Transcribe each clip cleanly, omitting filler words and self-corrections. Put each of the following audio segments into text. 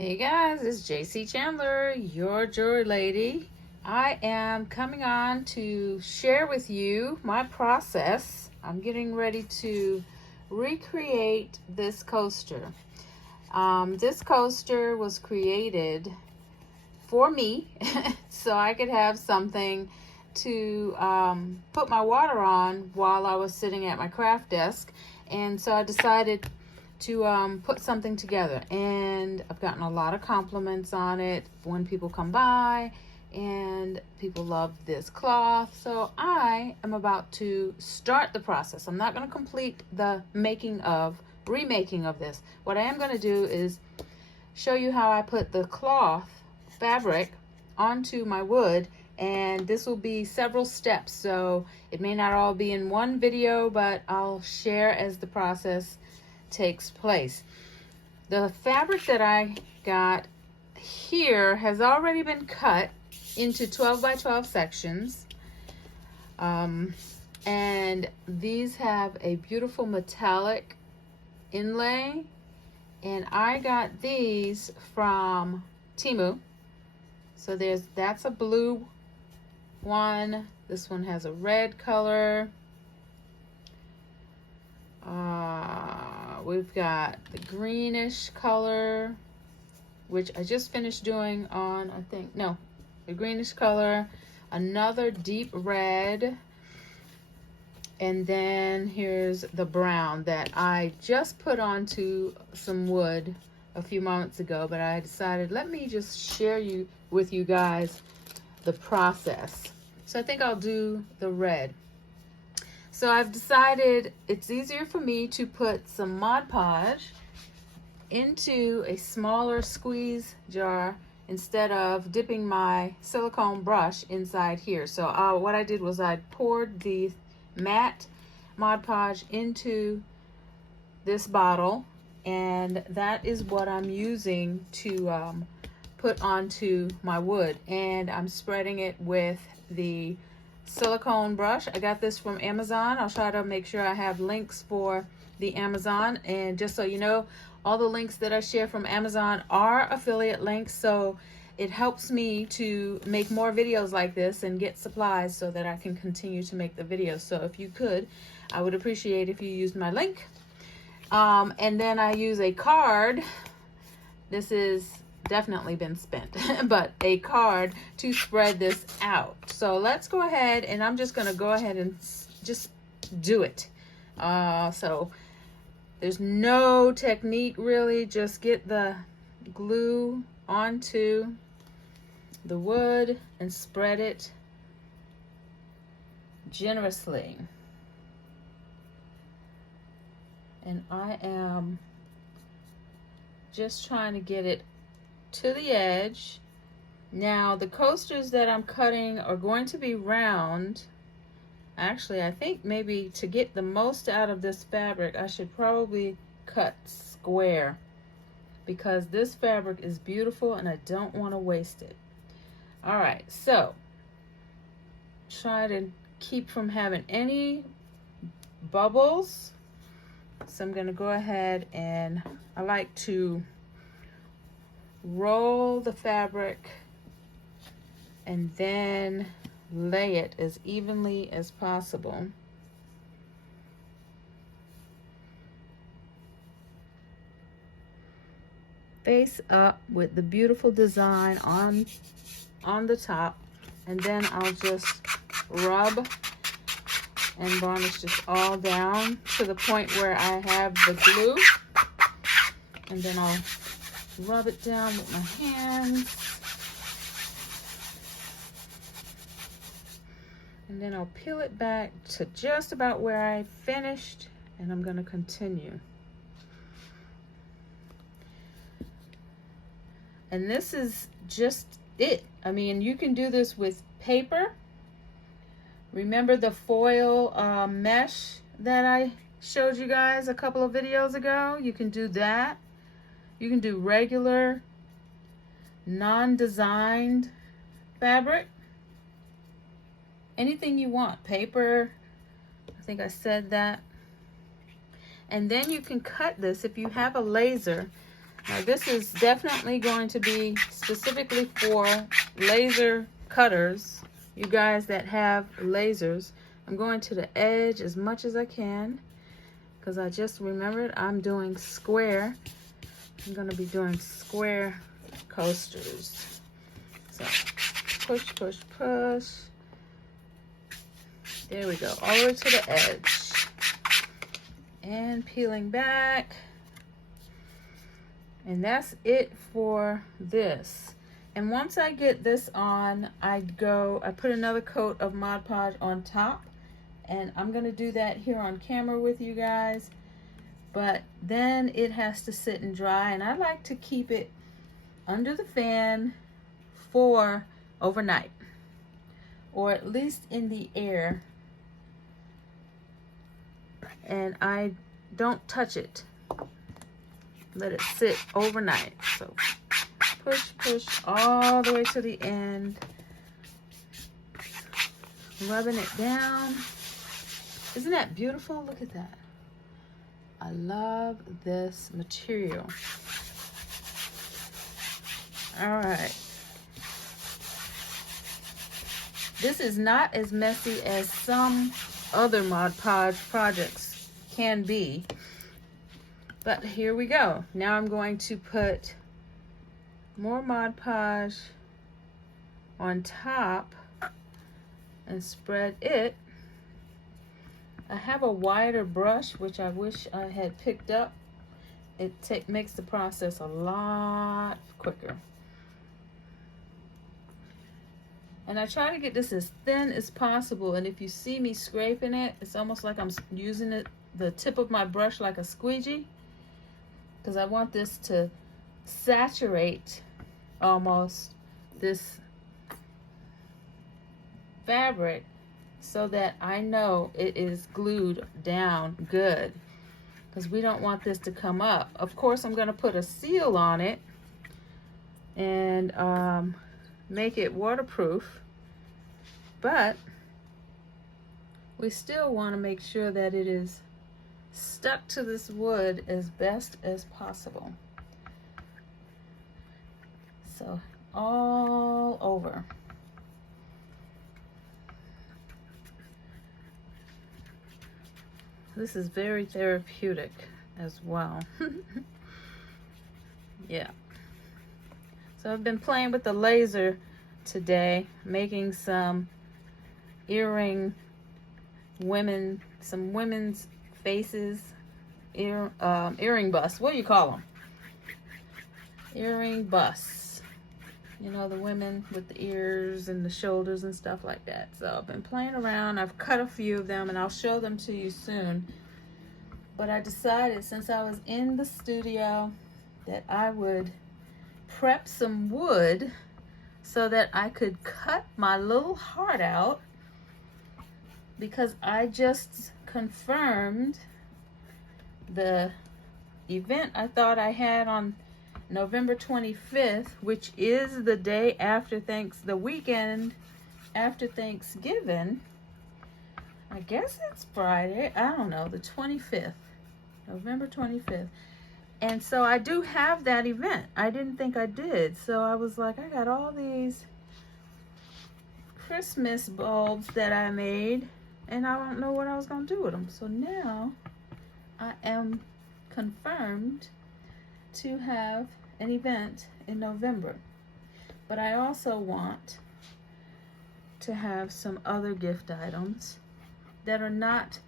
Hey guys, it's JayCee Chandler, your jewelry lady. I am coming on to share with you my process. I'm getting ready to recreate this coaster. This coaster was created for me so I could have something to put my water on while I was sitting at my craft desk, and so I decided to put something together, and I've gotten a lot of compliments on it when people come by, and people love this cloth. So I am about to start the process. I'm not going to complete the remaking of this. What I am going to do is show you how I put the cloth fabric onto my wood, and this will be several steps, so it may not all be in one video, but I'll share as the process takes place. The fabric that I got here has already been cut into 12 by 12 sections, and these have a beautiful metallic inlay, and I got these from Temu. So that's a blue one. This one has a red color. We've got the greenish color, which I just finished doing on, the greenish color, another deep red, and then here's the brown that I just put onto some wood a few moments ago, but I decided, let me just share with you guys the process. So I think I'll do the red. So I've decided it's easier for me to put some Mod Podge into a smaller squeeze jar instead of dipping my silicone brush inside here. So what I did was I poured the matte Mod Podge into this bottle, and that is what I'm using to put onto my wood, and I'm spreading it with the silicone brush. I got this from Amazon. I'll try to make sure I have links for the Amazon, and just so you know, all the links that I share from Amazon are affiliate links, so it helps me to make more videos like this and get supplies so that I can continue to make the videos. So if you could, I would appreciate if you used my link. And then I use a card. This is definitely been spent, but a card to spread this out. So let's go ahead, and I'm just going to go ahead and just do it. So there's no technique really, just get the glue onto the wood and spread it generously. And I am just trying to get it to the edge. Now the coasters that I'm cutting are going to be round. Actually, I think maybe to get the most out of this fabric, I should probably cut square, because this fabric is beautiful and I don't want to waste it. All right, so try to keep from having any bubbles. So I'm going to go ahead, and I like to roll the fabric and then lay it as evenly as possible. Face up with the beautiful design on the top, and then I'll just rub and varnish this all down to the point where I have the glue, and then I'll rub it down with my hands, and then I'll peel it back to just about where I finished, and I'm going to continue. And this is just it. I mean, you can do this with paper. Remember the foil mesh that I showed you guys a couple of videos ago? You can do that. You can do regular, non-designed fabric. Anything you want. Paper, I think I said that. And then you can cut this if you have a laser. Now this is definitely going to be specifically for laser cutters. You guys that have lasers. I'm going to the edge as much as I can because I just remembered I'm doing square. I'm going to be doing square coasters. So push, push, push. There we go, all the way to the edge. And peeling back. And that's it for this. And once I get this on, I put another coat of Mod Podge on top. And I'm gonna do that here on camera with you guys. But then it has to sit and dry. And I like to keep it under the fan for overnight. Or at least in the air. And I don't touch it. Let it sit overnight. So push, push all the way to the end. Rubbing it down. Isn't that beautiful? Look at that. I love this material. All right. This is not as messy as some other Mod Podge projects can be. But here we go. Now I'm going to put more Mod Podge on top and spread it. I have a wider brush, which I wish I had picked up. It makes the process a lot quicker. And I try to get this as thin as possible. And if you see me scraping it, it's almost like I'm using the tip of my brush like a squeegee. Because I want this to saturate almost this fabric so that I know it is glued down good. Because we don't want this to come up. Of course, I'm going to put a seal on it and make it waterproof. But we still want to make sure that it is stuck to this wood as best as possible. So all over. This is very therapeutic as well. Yeah. So I've been playing with the laser today, making some earring some women's faces, earring busts. What do you call them? Earring busts. You know, the women with the ears and the shoulders and stuff like that. So I've been playing around. I've cut a few of them and I'll show them to you soon. But I decided, since I was in the studio, that I would prep some wood so that I could cut my little heart out, because I just confirmed the event I thought I had on November 25th, which is the day after the weekend after Thanksgiving. I guess it's Friday. I don't know, the 25th, November 25th. And so I do have that event. I didn't think I did. So I was like, I got all these Christmas bulbs that I made, and I don't know what I was going to do with them. So now I am confirmed to have an event in November. But I also want to have some other gift items that are not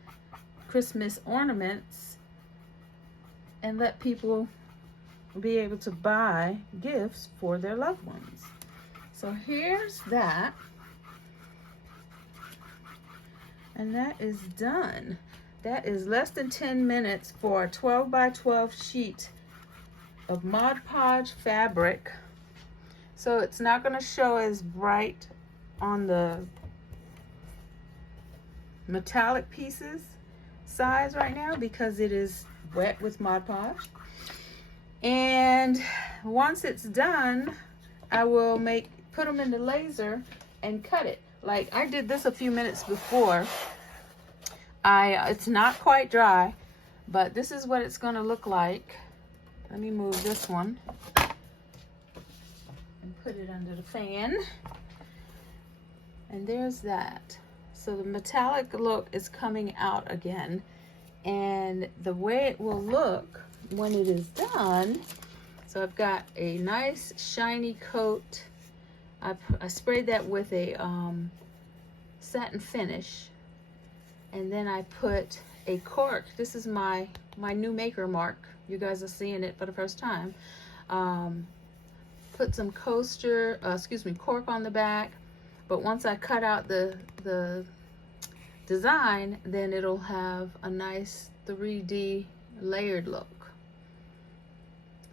Christmas ornaments, and let people be able to buy gifts for their loved ones. So here's that. And that is done. That is less than 10 minutes for a 12 by 12 sheet of Mod Podge fabric. So it's not going to show as bright on the metallic pieces size right now because it is wet with Mod Podge. And once it's done, I will put them in the laser and cut it. Like I did this a few minutes before. It's not quite dry, but this is what it's going to look like Let me move this one and put it under the fan. And there's that. So the metallic look is coming out again. And the way it will look when it is done, so I've got a nice shiny coat. I sprayed that with a satin finish. And then I put a cork. This is my new maker mark. You guys are seeing it for the first time. Put some cork on the back. But once I cut out the design, then it'll have a nice 3D layered look.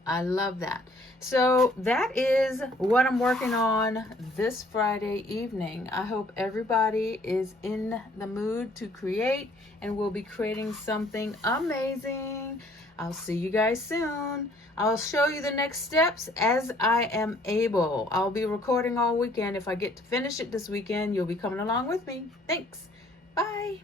I love that. So that is what I'm working on this Friday evening. I hope everybody is in the mood to create, and we'll be creating something amazing. I'll see you guys soon. I'll show you the next steps as I am able. I'll be recording all weekend. If I get to finish it this weekend, you'll be coming along with me. Thanks. Bye.